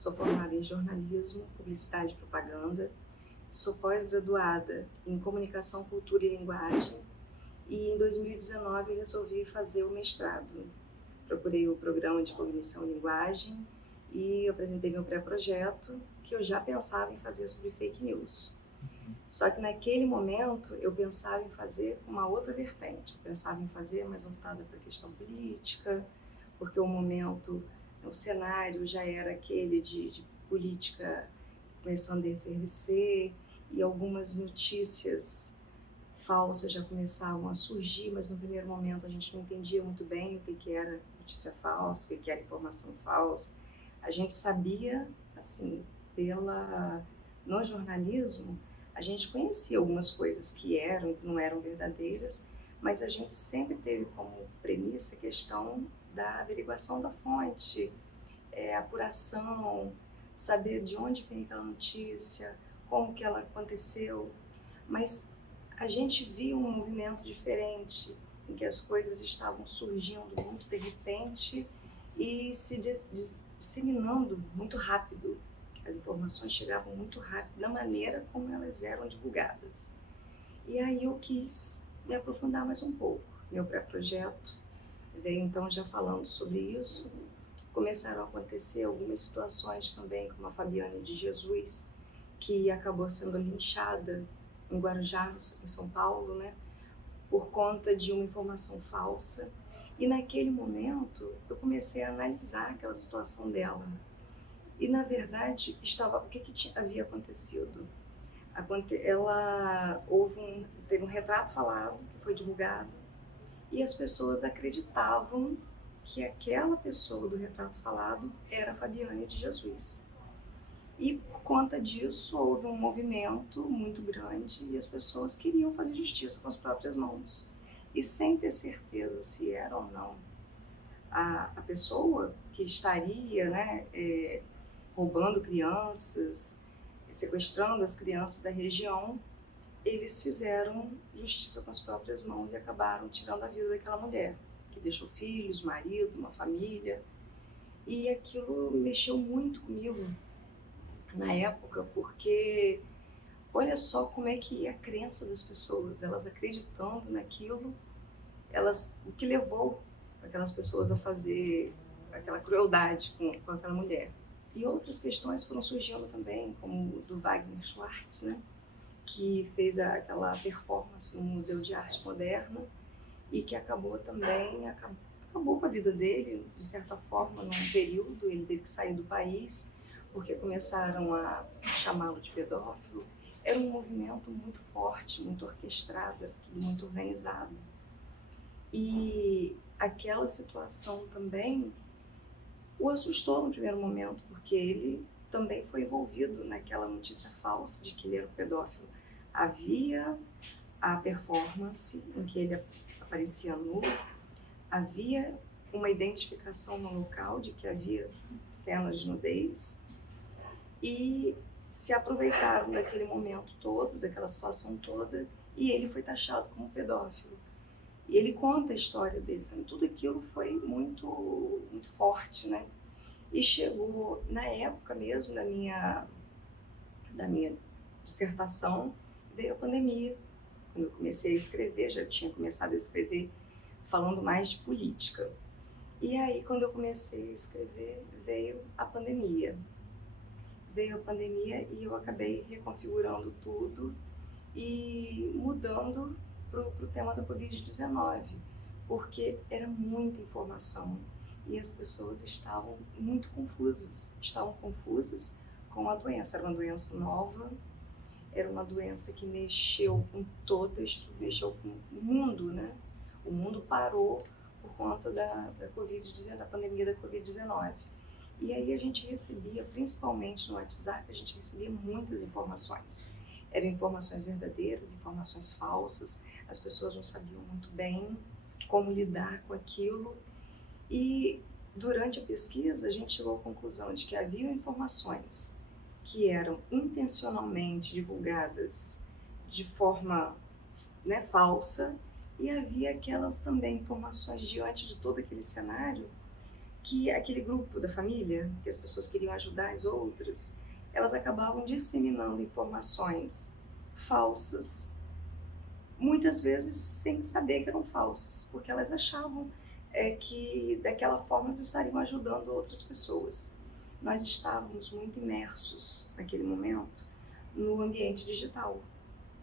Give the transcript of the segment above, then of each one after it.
Sou formada em jornalismo, publicidade e propaganda. Sou pós-graduada em comunicação, cultura e linguagem. E em 2019 resolvi fazer o mestrado. Procurei o programa de cognição e linguagem e apresentei meu pré-projeto, que eu já pensava em fazer sobre fake news. Só que naquele momento eu pensava em fazer uma outra vertente. Eu pensava em fazer mais voltada para a questão política, porque o momento, o cenário já era aquele de política começando a efervescer e algumas notícias falsas já começavam a surgir, mas no primeiro momento a gente não entendia muito bem o que era notícia falsa, o que era informação falsa. A gente sabia, assim, no jornalismo, a gente conhecia algumas coisas que não eram verdadeiras, mas a gente sempre teve como premissa a questão da averiguação da fonte, apuração, saber de onde vem aquela notícia, como que ela aconteceu, mas a gente via um movimento diferente, em que as coisas estavam surgindo muito de repente e se disseminando muito rápido. As informações chegavam muito rápido da maneira como elas eram divulgadas. E aí eu quis me aprofundar mais um pouco. Meu pré-projeto veio então já falando sobre isso. Começaram a acontecer algumas situações também, como a Fabiane de Jesus, que acabou sendo linchada em Guarujá, em São Paulo, né, por conta de uma informação falsa. E naquele momento eu comecei a analisar aquela situação dela. E na verdade o que havia acontecido? Teve um retrato falado que foi divulgado e as pessoas acreditavam que aquela pessoa do retrato falado era a Fabiane de Jesus. E por conta disso houve um movimento muito grande e as pessoas queriam fazer justiça com as próprias mãos. E sem ter certeza se era ou não a pessoa que estaria, né, roubando crianças, sequestrando as crianças da região, eles fizeram justiça com as próprias mãos e acabaram tirando a vida daquela mulher, que deixou filhos, marido, uma família. E aquilo mexeu muito comigo na época, porque olha só como é que é a crença das pessoas, elas acreditando naquilo, o que levou aquelas pessoas a fazer aquela crueldade com aquela mulher. E outras questões foram surgindo também, como do Wagner Schwartz, né, que fez aquela performance no Museu de Arte Moderna e que acabou com a vida dele, de certa forma, num período. Ele teve que sair do país porque começaram a chamá-lo de pedófilo. Era um movimento muito forte, muito orquestrado, tudo muito organizado. E aquela situação também o assustou no primeiro momento, porque ele também foi envolvido naquela notícia falsa de que ele era um pedófilo. Havia a performance em que ele aparecia nu, havia uma identificação no local de que havia cenas de nudez e se aproveitaram daquele momento todo, daquela situação toda, e ele foi taxado como pedófilo. E ele conta a história dele, então tudo aquilo foi muito, muito forte, né? E chegou, na época mesmo da minha dissertação, veio a pandemia. Quando eu comecei a escrever, já tinha começado a escrever falando mais de política. E aí, quando eu comecei a escrever, veio a pandemia. Veio a pandemia e eu acabei reconfigurando tudo e mudando para o tema da Covid-19, porque era muita informação e as pessoas estavam muito confusas. Estavam confusas com a doença. Era uma doença nova, era uma doença que mexeu com mexeu com o mundo, né? O mundo parou por conta da pandemia da Covid-19. E aí a gente recebia, principalmente no WhatsApp, a gente recebia muitas informações. Eram informações verdadeiras, informações falsas, as pessoas não sabiam muito bem como lidar com aquilo. E durante a pesquisa a gente chegou à conclusão de que havia informações que eram intencionalmente divulgadas de forma, né, falsa, e havia aquelas também informações diante de todo aquele cenário que aquele grupo da família, que as pessoas queriam ajudar as outras, elas acabavam disseminando informações falsas, muitas vezes sem saber que eram falsas, porque elas achavam que daquela forma elas estariam ajudando outras pessoas. Nós estávamos muito imersos naquele momento no ambiente digital,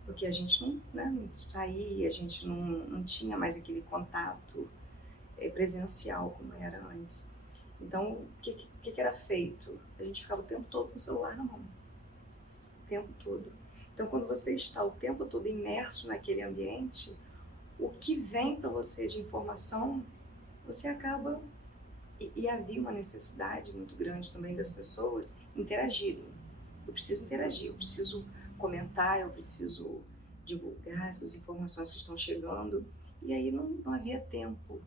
porque a gente não saía, a gente não tinha mais aquele contato presencial como era antes. Então, o que era feito? A gente ficava o tempo todo com o celular na mão, o tempo todo. Então, quando você está o tempo todo imerso naquele ambiente, o que vem para você de informação, você acaba... E havia uma necessidade muito grande também das pessoas interagirem. Eu preciso interagir, eu preciso comentar, eu preciso divulgar essas informações que estão chegando. E aí não havia tempo,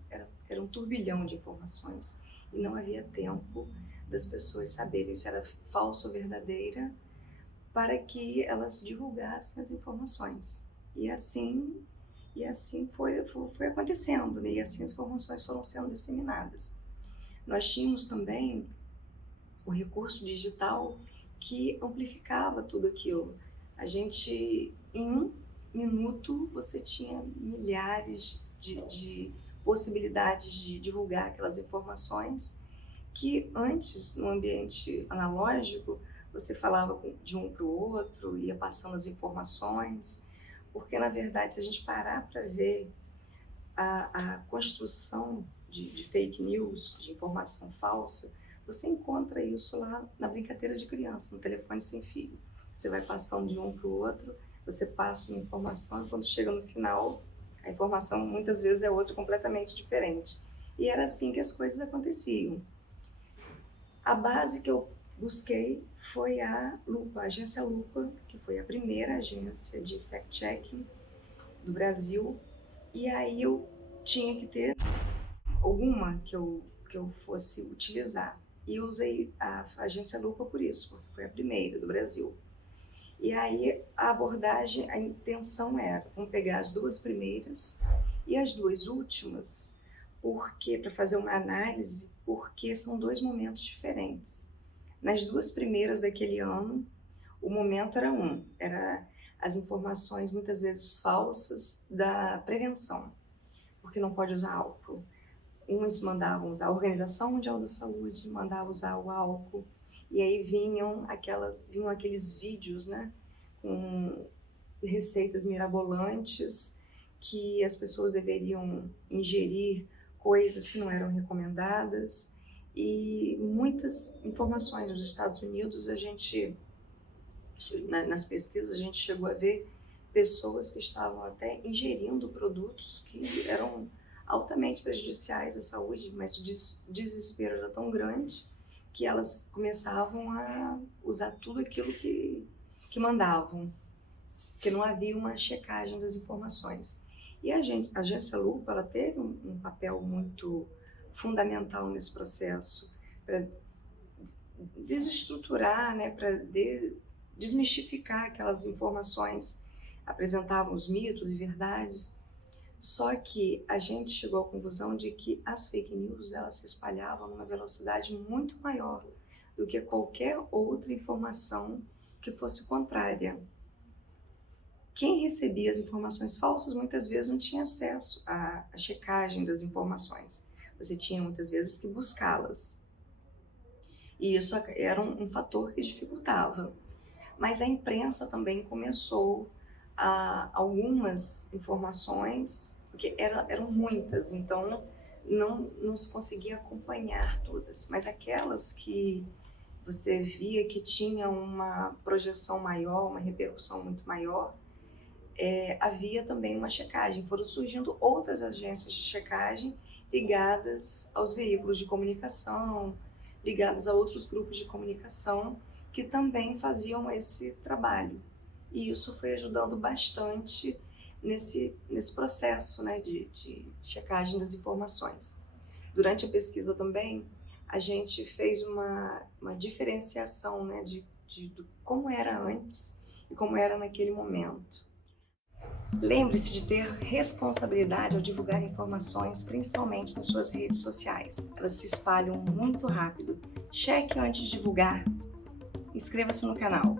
era um turbilhão de informações. E não havia tempo das pessoas saberem se era falsa ou verdadeira, para que elas divulgassem as informações. E assim foi acontecendo, né? E assim as informações foram sendo disseminadas. Nós tínhamos também o recurso digital que amplificava tudo aquilo. A gente, em um minuto, você tinha milhares de possibilidades de divulgar aquelas informações que antes, no ambiente analógico, você falava de um para o outro, ia passando as informações, porque, na verdade, se a gente parar para ver a construção de fake news, de informação falsa, você encontra isso lá na brincadeira de criança, no telefone sem fio. Você vai passando de um para o outro, você passa uma informação e quando chega no final, a informação muitas vezes é outra completamente diferente. E era assim que as coisas aconteciam. A base que eu busquei foi a Lupa, a agência Lupa, que foi a primeira agência de fact-checking do Brasil. E aí eu tinha que ter alguma que eu fosse utilizar. E eu usei a agência Lupa por isso, porque foi a primeira do Brasil. E aí a abordagem, a intenção era, vamos pegar as duas primeiras e as duas últimas, porque para fazer uma análise, porque são dois momentos diferentes. Nas duas primeiras daquele ano, o momento era as informações muitas vezes falsas da prevenção, porque não pode usar álcool. Uns mandavam usar, a Organização Mundial da Saúde mandava usar o álcool, e aí vinham aqueles vídeos, né, com receitas mirabolantes, que as pessoas deveriam ingerir coisas que não eram recomendadas, e muitas informações nos Estados Unidos, nas pesquisas a gente chegou a ver pessoas que estavam até ingerindo produtos que eram altamente prejudiciais à saúde, mas o desespero era tão grande que elas começavam a usar tudo aquilo que mandavam, que não havia uma checagem das informações. E a agência Lupa, ela teve um papel muito fundamental nesse processo, para desestruturar, né, para desmistificar aquelas informações, apresentavam os mitos e verdades. Só que a gente chegou à conclusão de que as fake news, elas se espalhavam numa velocidade muito maior do que qualquer outra informação que fosse contrária. Quem recebia as informações falsas muitas vezes não tinha acesso à checagem das informações. Você tinha muitas vezes que buscá-las. E isso era um fator que dificultava. Mas a imprensa também começou algumas informações, porque eram muitas, então não se conseguia acompanhar todas, mas aquelas que você via que tinham uma projeção maior, uma repercussão muito maior, havia também uma checagem. Foram surgindo outras agências de checagem ligadas aos veículos de comunicação, ligadas a outros grupos de comunicação que também faziam esse trabalho. E isso foi ajudando bastante nesse processo, né, de checagem das informações. Durante a pesquisa também, a gente fez uma diferenciação, né, de como era antes e como era naquele momento. Lembre-se de ter responsabilidade ao divulgar informações, principalmente nas suas redes sociais. Elas se espalham muito rápido. Cheque antes de divulgar. Inscreva-se no canal.